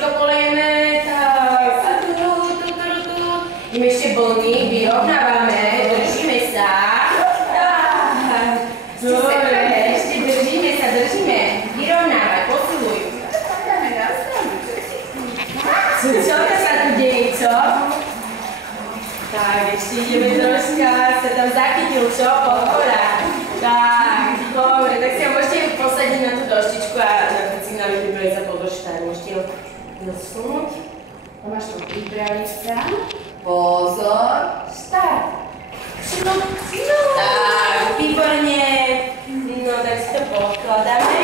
troška polejeme, tak, a tu. Ideme ešte vlny, vyrovnávame, držíme sa. Tak, dobre, ešte držíme sa, vyrovnávaj, posiluj. Čo sa tu deje, čo? Tak, ešte ideme troška, sa tam zachytil, čo? Pohoda. Tak, dobre, tak si ho môžete posadiť na tú doštičku a na ten signál vybrali sa podložitá. Môžete ho nasunúť. Tomáš to pripraviť sa. Pozor, štart. Tak, výborne. No, tak si to podkladáme.